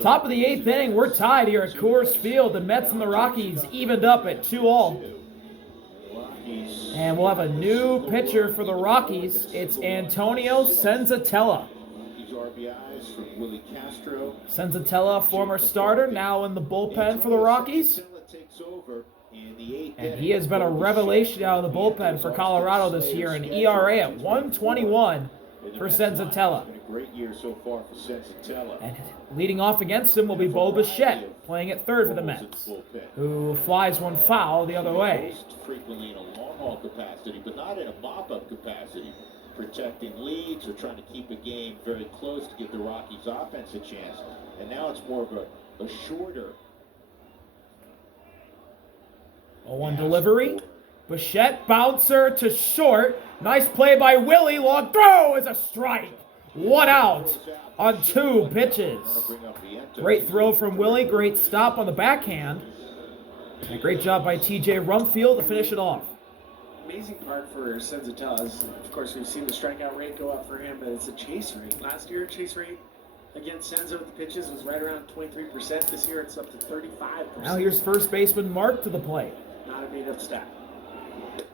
Top of the 8th inning, we're tied here at Coors Field. The Mets and the Rockies evened up at 2-all. And we'll have a new pitcher for the Rockies. It's Antonio Senzatella. Senzatella, former starter, now in the bullpen for the Rockies. And he has been a revelation out of the bullpen for Colorado this year. An ERA at 1.21 for Senzatella. Great year so far for Senzatella. And leading off against him will be Bo Bichette, playing at third for the Mets, who flies one foul the other way. Frequently in a long-haul capacity, but not in a mop-up capacity, protecting leads or trying to keep a game very close to give the Rockies offense a chance. And now it's more of a shorter. 0-1 delivery. Bichette, bouncer to short. Nice play by Willie. Long throw is a strike. 1 out on 2 pitches. Great throw from Willie. Great stop on the backhand. And a great job by TJ Rumfield to finish it off. Amazing part for Senzatella is, of course, we've seen the strikeout rate go up for him, but it's a chase rate. Last year, chase rate against Senza with the pitches was right around 23%. This year, it's up to 35%. Now here's first baseman Mark to the plate. Not a made-up stat.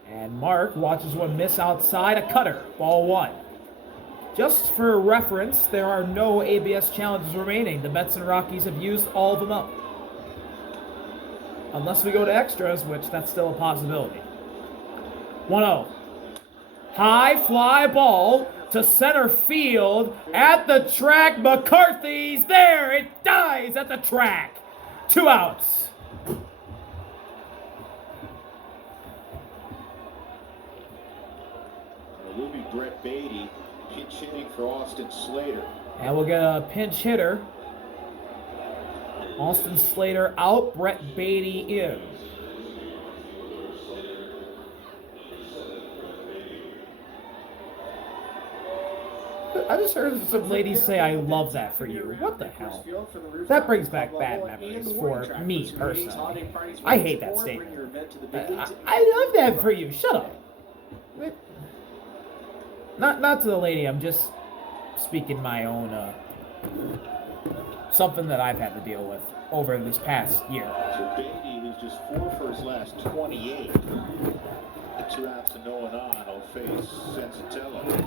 And Mark watches one miss outside, a cutter, ball 1. Just for reference, there are no ABS challenges remaining. The Mets and Rockies have used all of them up. Unless we go to extras, which that's still a possibility. 1-0. High fly ball to center field at the track. McCarthy's there. It dies at the track. 2 outs. It will be Brett Beatty pinch hitting for Austin Slater. And we'll get a pinch hitter. Austin Slater out, Brett Beatty in. I just heard some ladies say, "I love that for you." What the hell? That brings back bad memories for me personally. I hate that statement. I love that for you. Shut up. Not to the lady. I'm just speaking my own something that I've had to deal with over this past year. So Beatty, who's just 4 for his last 28. 2 outs and no one on. Will face Senzatella.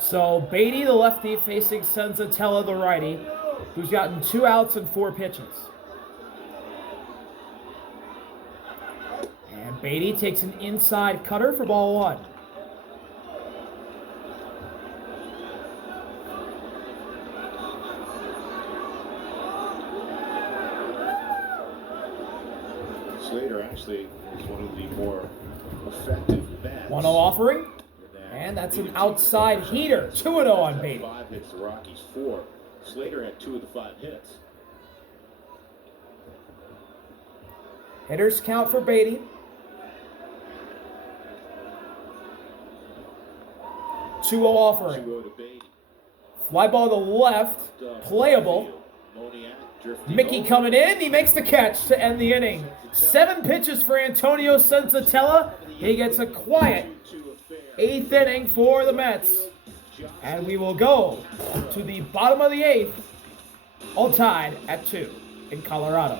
So Beatty, the lefty, facing Senzatella, the righty, who's gotten 2 outs and 4 pitches. And Beatty takes an inside cutter for ball 1. Slater actually is one of the more effective bats. 1-0 offering. And that's an outside heater. 2-0 on Beatty. 5 hits, the Rockies 4. Slater had 2 of the 5 hits. Hitters count for Beatty. 2-0 offering. 2-0 to Beatty. Fly ball to the left. Playable. Mickey coming in. He makes the catch to end the inning. 7 pitches for Antonio Senzatella. He gets a quiet 8th inning for the Mets. And we will go to the bottom of the 8th. All tied at 2 in Colorado.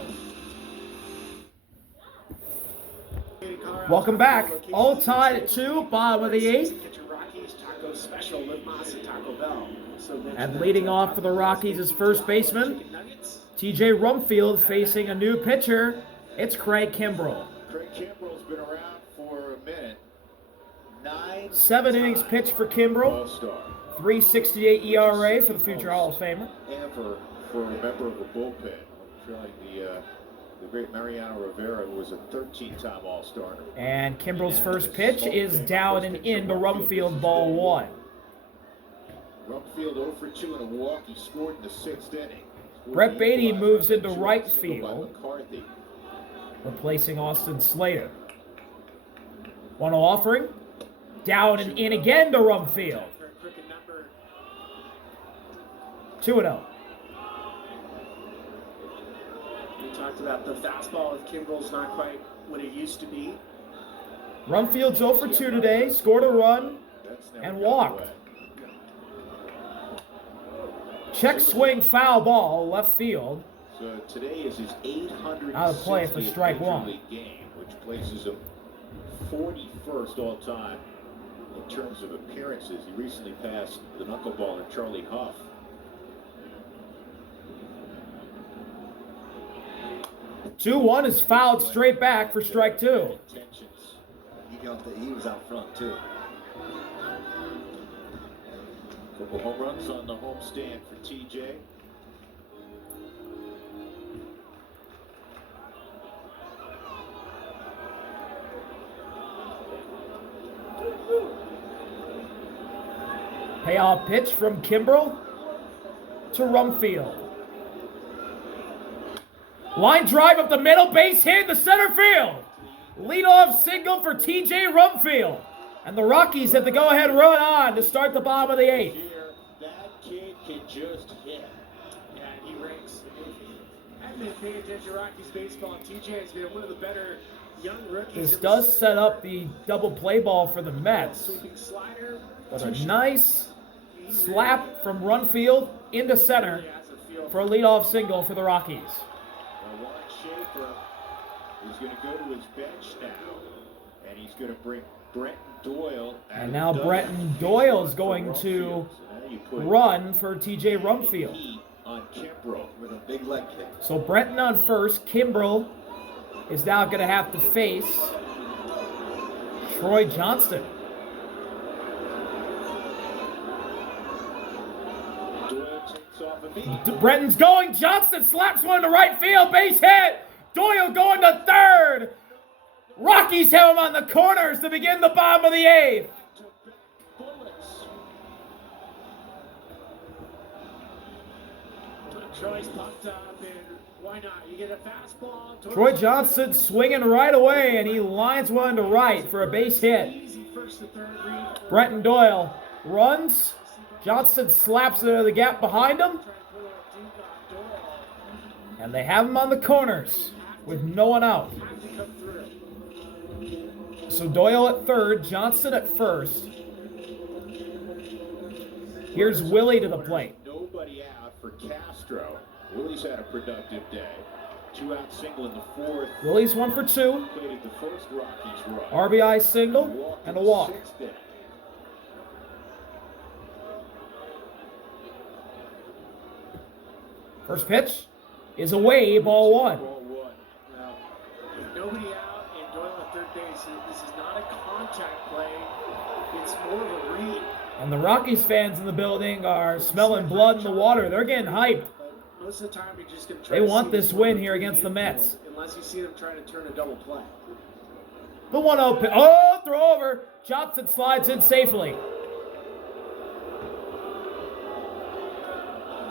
Welcome back. All tied at 2, bottom of the 8th. And leading off for the Rockies is first baseman TJ Rumfield, facing a new pitcher. It's Craig Kimbrell. Craig Kimbrell's been around for a minute. 7 innings pitched for Kimbrell. All-star. 3.68 ERA for the future Hall of Famer. Ever for a member of the bullpen. Trailing the great Mariano Rivera, who was a 13-time All-Star. And Kimbrell's first pitch is down and in to Rumfield, ball 1. Rumfield 0 for 2 in a walk. He scored in the 6th inning. Brett Beatty moves into right field, McCarthy. replacing Austin Slater. 1-0 offering. Down and in again to Rumfield. 2-0. We talked about the fastball with Kimbrell's not quite what it used to be. Rumfield's 0 for 2 today, scored a run, and walked. Check swing foul ball, left field. So today is his 860th Out of play for strike one. Major League game, which places him 41st all time in terms of appearances. He recently passed the knuckleballer Charlie Huff. Two one is fouled straight back for strike two. He was out front too. Couple home runs on the homestand for TJ. Payoff pitch from Kimbrel to Rumfield. Line drive up the middle, base hit in the center field. Leadoff single for TJ Rumfield. And the Rockies have the go-ahead run on to start the bottom of the eighth. That kid can just hit. Yeah, he ranks. I've been paying attention to Rockies baseball, and TJ has been one of the better young rookies. This does set up the double play ball for the Mets. Sweeping slider. But a nice slap from Rumfield into center for a leadoff single for the Rockies. Warren Schaefer is going to go to his bench now, and he's going to bring Brenton Doyle. And now Brenton Doyle is going to run for TJ Rumfield. On Kimbrel With a big leg kick. So Brenton on first. Kimbrel is now going to have to face Troy Johnston. Doyle takes off a beat. Brenton's going. Johnston slaps one to right field. Base hit. Doyle going to third. Rockies have him on the corners to begin the bottom of the eighth. Troy's popped up, and why not? You get a fastball. Troy Johnston swinging right away, and he lines one to right for a base hit. Easy first to third read. Brenton Doyle runs. Johnston slaps it into the gap behind him. And they have him on the corners with no one out. So Doyle at third, Johnston at first. Here's Willie to the plate. Nobody out for Castro. Willie's had a productive day. 2-out single in the fourth. Willie's 1 for 2. Completed the first Rockies run. RBI single and a walk. Sixth inning. First pitch is away, ball one. Ball one. Now, with nobody out and Doyle at third base, this is not a contact play. It's more of a read. And the Rockies fans in the building are smelling blood in the water. They're getting hyped. But most of the time, you're just going to try They to want see this win here against the Mets. Unless you see them trying to turn a double play. The 1-0 pitch. Oh, throw over. Johnston slides in safely.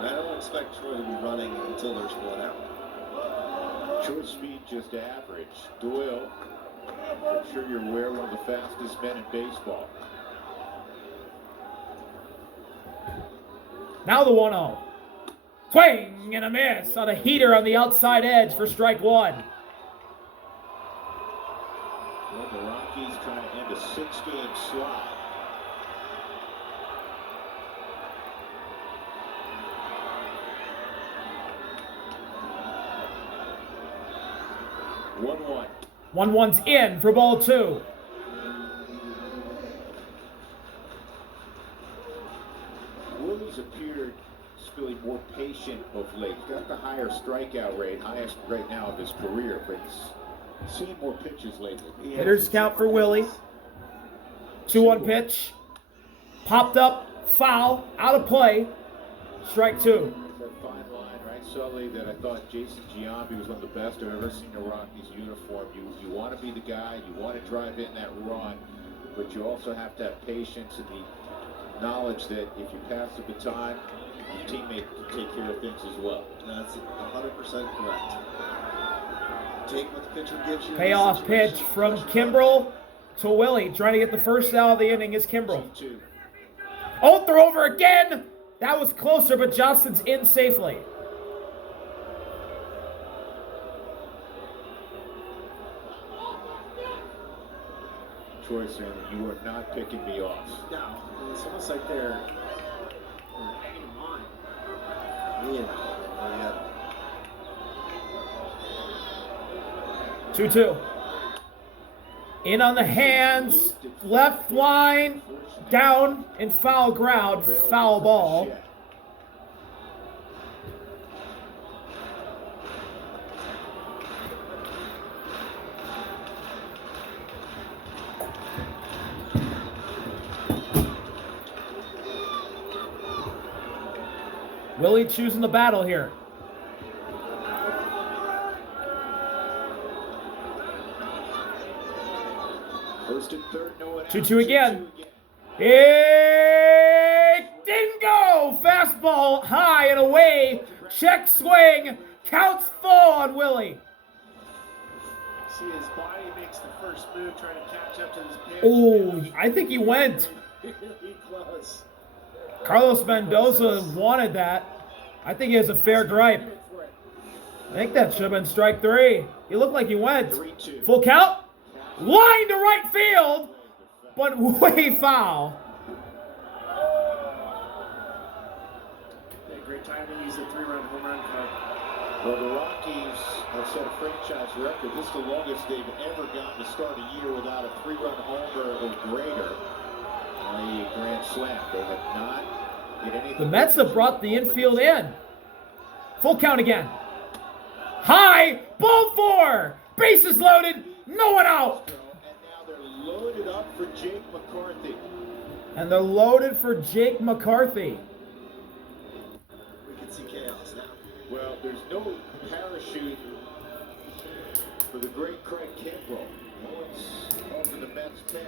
I don't expect Troy to be running until there's one out. Short speed just average. Doyle, I'm sure you're aware, one of the fastest men in baseball. Now the 1-0. Swing and a miss on a heater on the outside edge for strike one. Well, the Rockies trying to end a 6-game slide. One. 1-1's in for ball two. Willie's appeared really more patient of late. He's got the higher strikeout rate, highest right now of his career, but he's seen more pitches lately. Hitters count for Willie. 2-1 pitch. Popped up, foul, out of play. Strike two. It's a fine line, right, Sully, that I thought Jason Giambi was one of the best I've ever seen in a Rockies uniform. You want to be the guy, you want to drive in that run, but you also have to have patience and the knowledge that if you pass the baton, your teammate can take care of things as well. That's 100% correct. Take what the pitcher gives you. Payoff pitch from Kimbrel to Willie. Trying to get the first out of the inning is Kimbrel. 2-2. Oh, throw over again. That was closer, but Johnston's in safely. Troy saying, you are not picking me off. No, it's almost like they're hanging him on. Ian. 2-2. In on the hands, left line, down in foul ground, foul ball. Willie choosing the battle here. First and third, no one out. 2-2 again. It didn't go. Fastball high and away. Check swing. Counts full on Willie. See his body makes the first move, trying to catch up to this pitch. Oh, I think he went. Really close. Carlos Mendoza wanted that. I think he has a fair gripe. I think that should have been strike 3. He looked like he went. 3-2. Full count. Line to right field, but way foul. Great time to use the 3-run home run card. Well, the Rockies have set a franchise record. This is the longest they've ever gotten to start a year without a 3-run homer or greater. A grand slam. They have not hit anything. The Mets have brought the infield in. Full count again. High, ball 4. Bases loaded, no one out. And now they're loaded up for Jake McCarthy. And they're loaded for Jake McCarthy. We can see chaos now. Well, there's no parachute for the great Craig Kimbrell. No one's over the Mets' 10.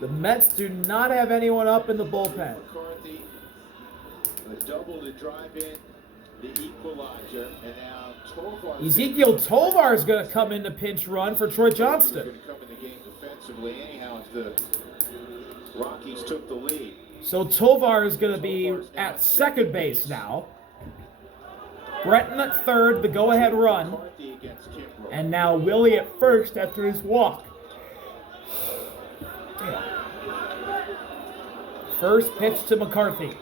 The Mets do not have anyone up in the bullpen. McCarthy, a double to drive in the equalizer, and now Tovar. Ezekiel Tovar is going to come in to pinch run for Troy Johnston. Going to come in the game defensively. Anyhow, the Rockies took the lead. So Tovar is going to be at second base now. Breton at third, the go-ahead run. McCarthy against Kimbrell. And now Willie at first after his walk. First pitch to McCarthy.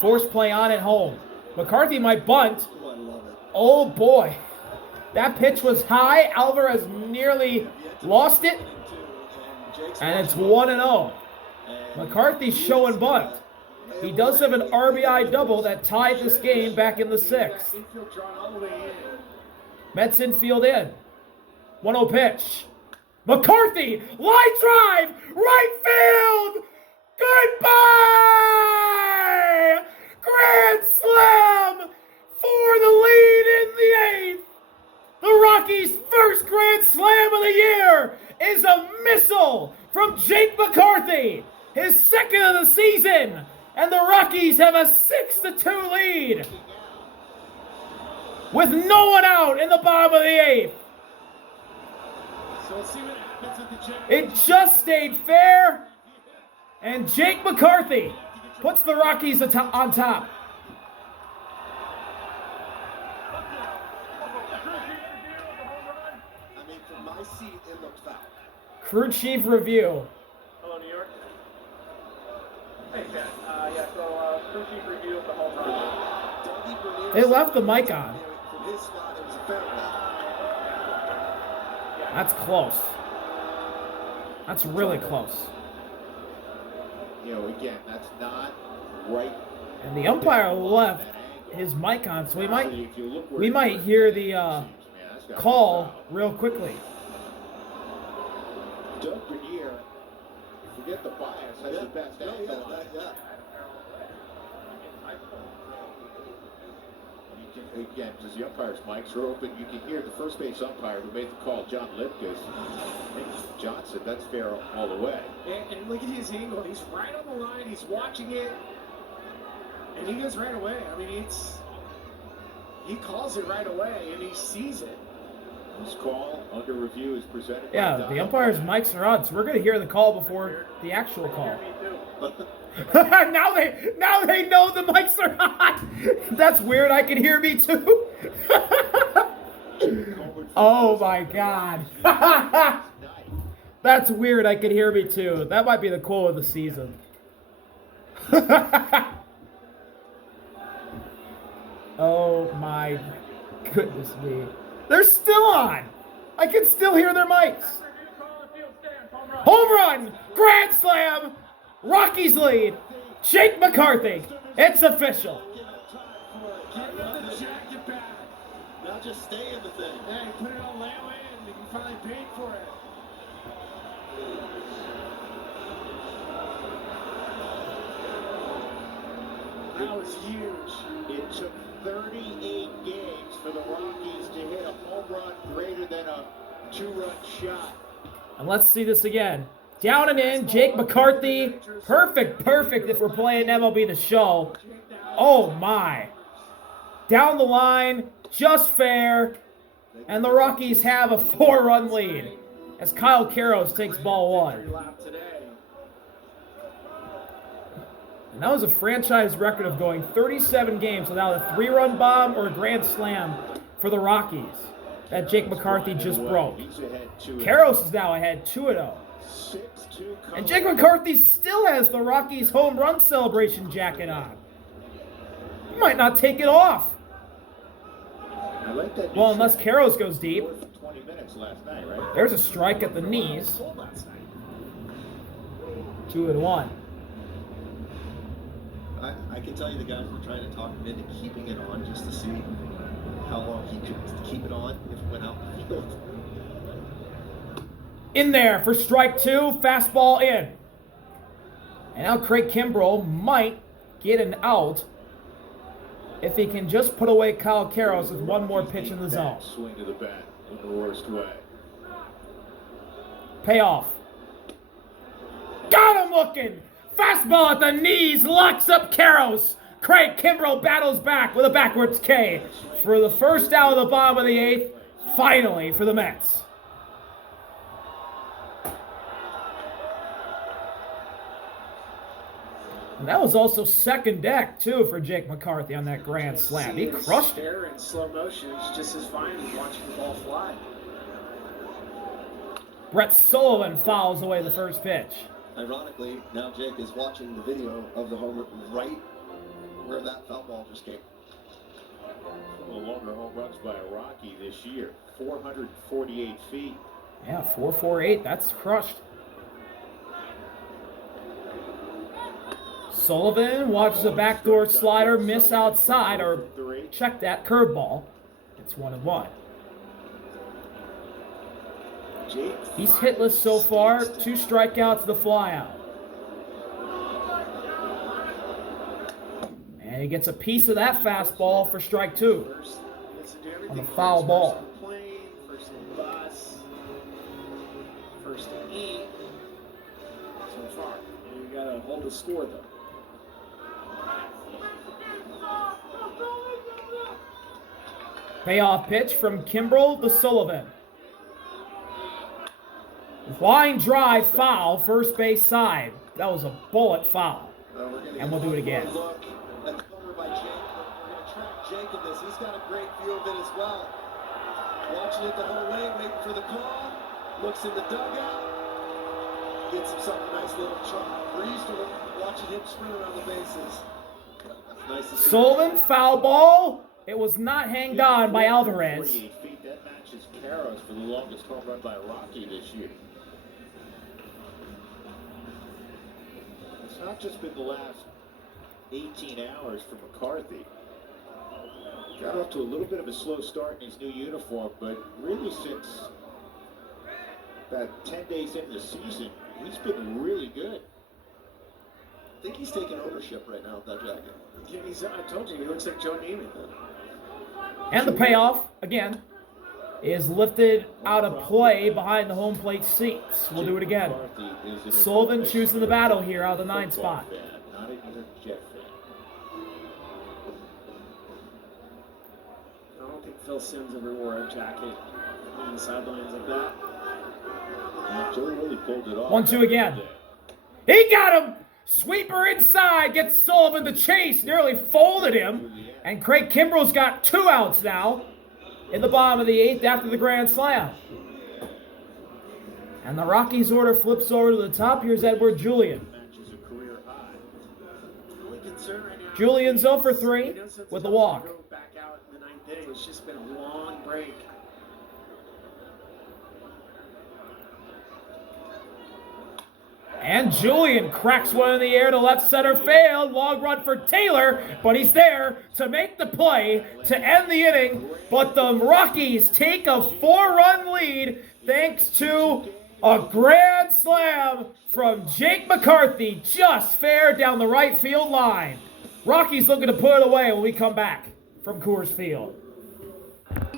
Force play on at home. McCarthy might bunt. Oh, I love it. Oh boy. That pitch was high. Alvarez nearly lost it. And it's 1-0. McCarthy's showing bunt. He does have an RBI double that tied this game back in the 6th. Infield drawn all the way in. Mets infield in. 1-0 pitch. McCarthy, line drive, right field. Goodbye! Grand slam for the lead in the 8th. The Rockies' first grand slam of the year is a missile from Jake McCarthy, his second of the season, and the Rockies have a 6-2 lead with no one out in the bottom of the 8th. So let's see what happens at the check. It just stayed fair, and Jake McCarthy puts the Rockies on top. I mean, from my seat, it looked foul. Crew chief review. Hello, New York. Hey, Chad. Crew chief review of the home run. They left the mic on. From his spot, it was a fair play. That's close. That's really close. You know, again, that's not right. And the umpire left his mic on, so we might hear the call real quickly. Doug Bernier, forget the bias, has the best angle on it. Yeah. You can, again, because the umpires' mics are open, you can hear the first base umpire who made the call, John Lipkus. I think Johnson, that's fair all the way. And look at his angle. He's right on the line. He's watching it. And he goes right away. I mean, he calls it right away, and he sees it. This call under review is presented by Yeah, Don. the umpires' mics are on, so we're going to hear the call before the actual call. Me too. now they know the mics are on. That's weird. I can hear me too. Oh my God. That's weird. I can hear me too. That might be the quote of the season. Oh my goodness me. They're still on. I can still hear their mics. Home run! Grand slam! Rockies lead. Jake McCarthy. It's official. Get the jacket back. Now just stay in the thing. Hey, put it on layaway and you finally paid for it. That was huge. It took 38 games for the Rockies to hit a home run greater than a 2-run shot. And let's see this again. Down and in, Jake McCarthy. Perfect if we're playing MLB The Show. Oh my. Down the line, just fair. And the Rockies have a 4-run lead as Kyle Karros takes ball 1. And that was a franchise record of going 37 games without a 3-run bomb or a grand slam for the Rockies that Jake McCarthy just broke. Karros is now ahead 2-0. And Jake McCarthy still has the Rockies home run celebration jacket on. He might not take it off. Well, unless Karros goes deep. 20 minutes last night, right? There's a strike at the knees. 2-1. I can tell you the guys were trying to talk him into keeping it on just to see how long he could keep it on if it went out in the field. In there for strike 2, fastball in. And now Craig Kimbrell might get an out if he can just put away Kyle Karros with one more pitch in the zone. Swing to the bat in the worst way. Payoff. Got him looking! Fastball at the knees, locks up Karros. Craig Kimbrell battles back with a backwards K for the first out of the bottom of the 8th, finally for the Mets. And that was also second deck, too, for Jake McCarthy on that grand slam. He crushed it. In slow motion, it's just as fine as watching the ball fly. Brett Sullivan fouls away the first pitch. Ironically, now Jake is watching the video of the home run right where that foul ball just came. One of the longer home runs by a Rocky this year, 448 feet. Yeah, 448, that's crushed. Sullivan watches a backdoor slider miss outside, or check that curveball. It's 1-1. He's hitless so far, 2 strikeouts, the flyout. And he gets a piece of that fastball for strike 2 on the foul ball. First to bus, first to eat. So far, you gotta hold the score though. Payoff pitch from Kimbrell to Sullivan. Line drive foul, first base side. That was a bullet foul. And we'll do it again. Look at the cover by Jake. We're going to track Jake in this. He's got a great view of it as well. Watching it the whole way, waiting for the call. Looks in the dugout. Gets himself a nice little breeze to it. Watching him sprint around the bases. Nice to see. Sullivan, foul ball. It was not hanged on by Alvarez. 48 feet. That matches Karros for the longest home run by a Rocky this year. It's not just been the last 18 hours for McCarthy. Got off to a little bit of a slow start in his new uniform, but really since about 10 days into the season, he's been really good. I think he's taking ownership right now with that jacket. Yeah, I told you, he looks like Joe Namath. And the payoff, again, is lifted out of play behind the home plate seats. We'll do it again. Sullivan choosing the battle here out of the 9th spot. Not a Jet fan. I don't think Phil Simms ever wore a jacket on the sidelines like that. Joey really pulled it off. 1-2 again. He got him! Sweeper inside, gets Sullivan to chase, nearly folded him. And Craig Kimbrell's got 2 outs now in the bottom of the 8th after the grand slam. And the Rockies order flips over to the top. Here's Edward Julian. concern right now. Julian's 0 for 3 We know since with the Tell's walk. gonna go back out in the 9th inning, it's just been a long break. And Julian cracks one in the air to left center field. Long run for Taylor, but he's there to make the play to end the inning. But the Rockies take a 4-run lead thanks to a grand slam from Jake McCarthy, just fair down the right field line. Rockies looking to put it away when we come back from Coors Field.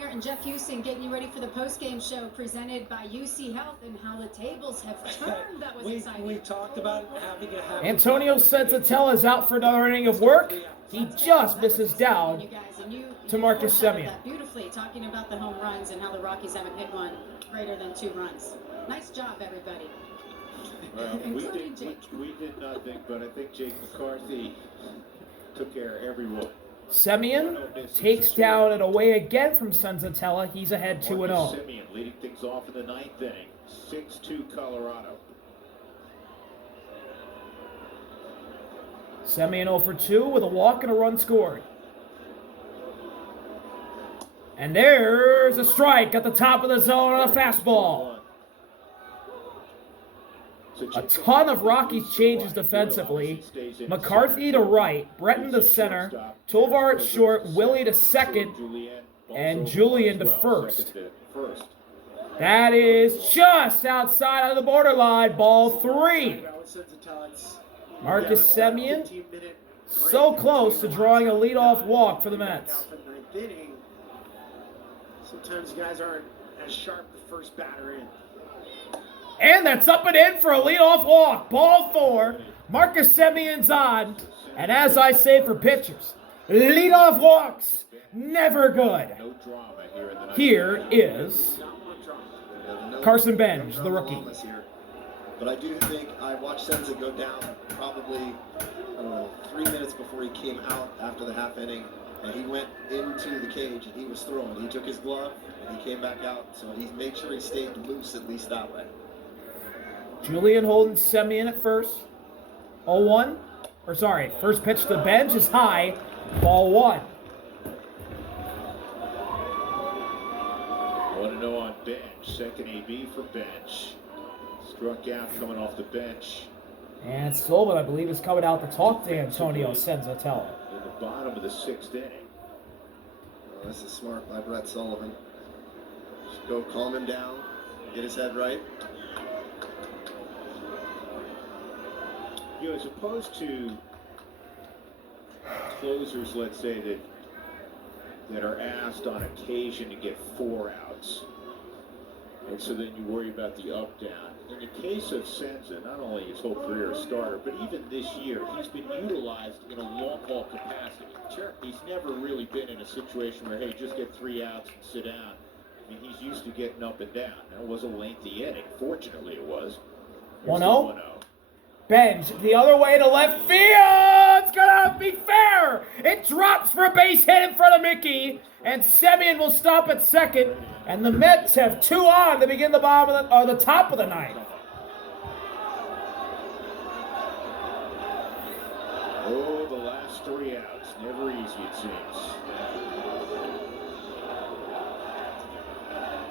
And Jeff Houston getting you ready for the post-game show presented by UC Health and how the tables have turned. That was exciting. We talked about having a happy Antonio Senzatella is out for another inning of work. He just misses down You guys, and you to Marcus foreshadowed Semien. that beautifully, talking about the home runs and how the Rockies haven't hit one greater than 2 runs. Nice job, everybody. Well, Including Jake. we did nothing, but I think Jake McCarthy took care of everyone. Semien takes down it away again from Senzatella. He's ahead 2-0. Semien leading things off in the 9th inning. 6-2 Colorado. Semien 0 for 2 with a walk and a run scored. And there's a strike at the top of the zone on a fastball. A ton of Rockies changes defensively. McCarthy to right, Breton to center, Tovar at short, Willie to second, and Julian to first. That is just outside of the borderline. Ball 3. Marcus Semien so close to drawing a leadoff walk for the Mets. Sometimes guys aren't as sharp the first batter in. And that's up and in for a leadoff walk. Ball 4. Marcus Semien's on. And as I say for pitchers, leadoff walks, never good. Here is Carson Benj, the rookie. But I do think I watched Senza go down probably 3 minutes before he came out after the half inning. And he went into the cage and he was throwing. He took his glove and he came back out. So he made sure he stayed loose at least that way. Julian holding Semien at first. 0-1. Or sorry, first pitch to Benj is high. Ball 1. 1-0 on Bench. Second AB for Bench. Struck out coming off the bench. And Sullivan, I believe, is coming out to talk to Antonio Senzatella. In the bottom of the 6th inning. Well, this is smart by Brett Sullivan. Just go calm him down, get his head right. You know, as opposed to closers, let's say, that are asked on occasion to get 4 outs, and so then you worry about the up-down. In the case of Senza, not only his whole career as starter, but even this year, he's been utilized in a long-ball capacity. Sure. He's never really been in a situation where, hey, just get 3 outs and sit down. I mean, he's used to getting up and down. That was a lengthy inning. Fortunately, it was. 1-0. Benj the other way to left field. It's gonna be fair. It drops for a base hit in front of Mickey, and Semien will stop at second. And the Mets have 2 on to begin the bottom of the top of the 9th. Oh, the last 3 outs. Never easy, it seems.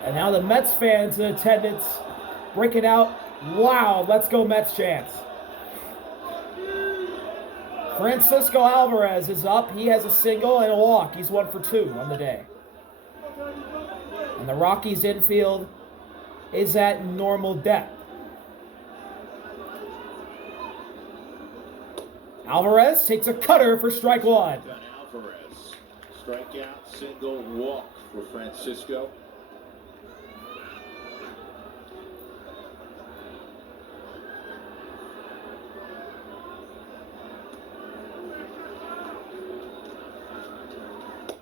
And now the Mets fans in attendance breaking out. Wow, let's go Mets chants. Francisco Alvarez is up. He has a single and a walk. He's 1 for 2 on the day. And the Rockies infield is at normal depth. Alvarez takes a cutter for strike 1. Alvarez. Strikeout, single, walk for Francisco.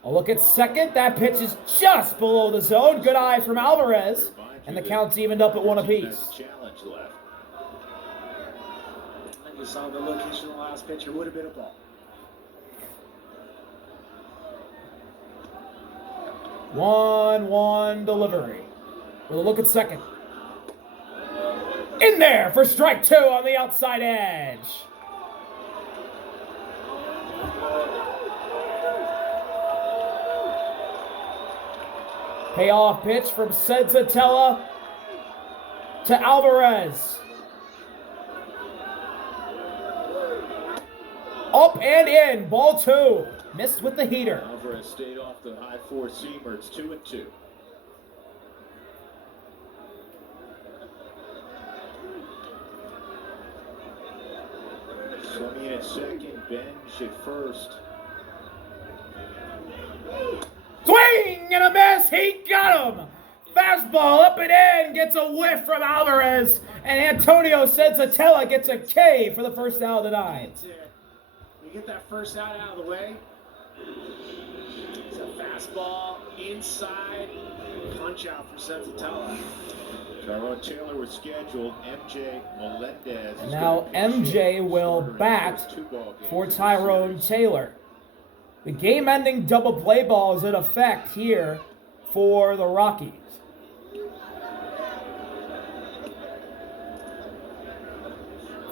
A look at second. That pitch is just below the zone. Good eye from Alvarez. And the count's evened up at 1 apiece. Challenge left. And you saw the location of the last pitch. It would have been a ball. 1-1 delivery. With a look at second. In there for strike 2 on the outside edge. Payoff pitch from Senzatella to Alvarez. Up and in, ball 2. Missed with the heater. Alvarez stayed off the high four-seamer. It's 2-2. Swinging at second, Bench at first. Swing and a miss. He got him. Fastball up and in. Gets a whiff from Alvarez. And Antonio Senzatella gets a K for the first out of the 9. That's it. You get that first out of the way. It's a fastball inside. Punch out for Senzatella. Tyrone Taylor was scheduled. MJ Melendez. And now MJ will bat for Tyrone Taylor. The game-ending double play ball is in effect here for the Rockies.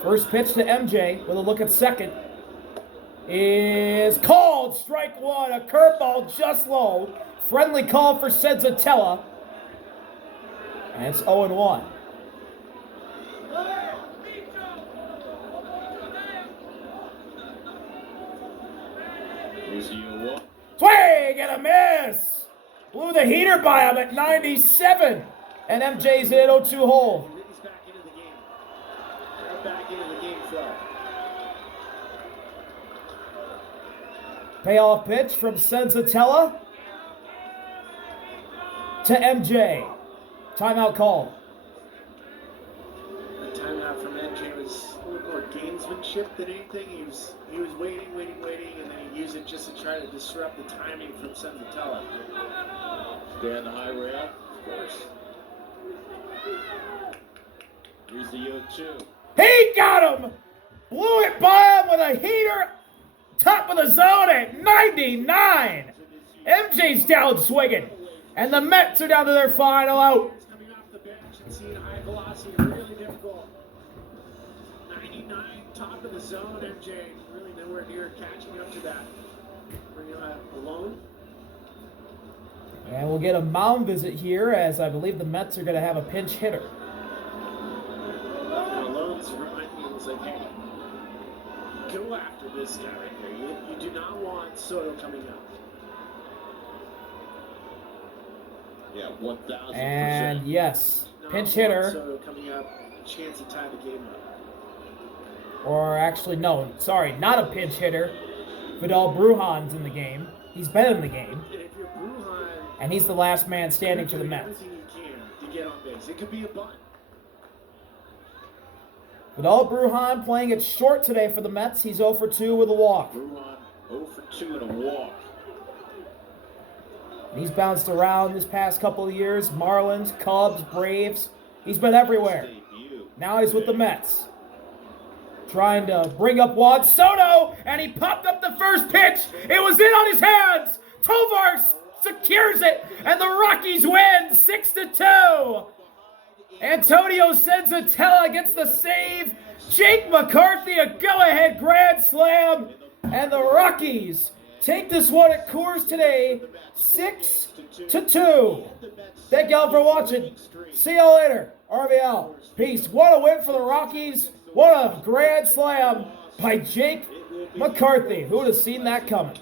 First pitch to MJ with a look at second is called. Strike 1, a curveball just low. Friendly call for Senzatella. And it's 0-1. Swing and a miss. Blew the heater by him at 97. And MJ's in 0-2 hole. He's back into the game. Right back into the game flow. Payoff pitch from Senzatella to MJ. Timeout call. The timeout from MJ was a little more gamesmanship than anything. He was waiting, and then he used it just to try to disrupt the timing from Senzatella. Stay on the high rail. Of course. Here's the 0-2. He got him! Blew it by him with a heater. Top of the zone at 99. MJ's down swinging. And the Mets are down to their final out. Coming off the bench and seeing high velocity, really difficult. 99, top of the zone. MJ really nowhere near catching up to that. Bring him alone. And we'll get a mound visit here, as I believe the Mets are going to have a pinch hitter. Alone's remind me, it's like, hey, go after this guy right here. You do not want Soto coming up. Yeah, 1,000%. And yes, pinch hitter. Soto coming up, a chance to tie the game up. Or actually, no, sorry, not a pinch hitter. Vidal Brujan's in the game. He's been in the game. And if you're Brujan, And he's the last man standing for the Mets. everything you can to get on base. It could be a bunt. Vidal Brujan playing it short today for the Mets. He's 0 for 2 with a walk. Brujan 0 for 2 and a walk. He's bounced around this past couple of years. Marlins, Cubs, Braves. He's been everywhere. Now he's with the Mets. Trying to bring up Juan Soto, and he popped up the first pitch. It was in on his hands. Tovar secures it, and the Rockies win 6-2. Antonio Senzatella gets the save. Jake McCarthy a go-ahead grand slam, and the Rockies take this one at Coors today, 6-2. Thank y'all for watching. See y'all later. RVL. Peace. What a win for the Rockies. What a grand slam by Jake McCarthy. Who would have seen that coming?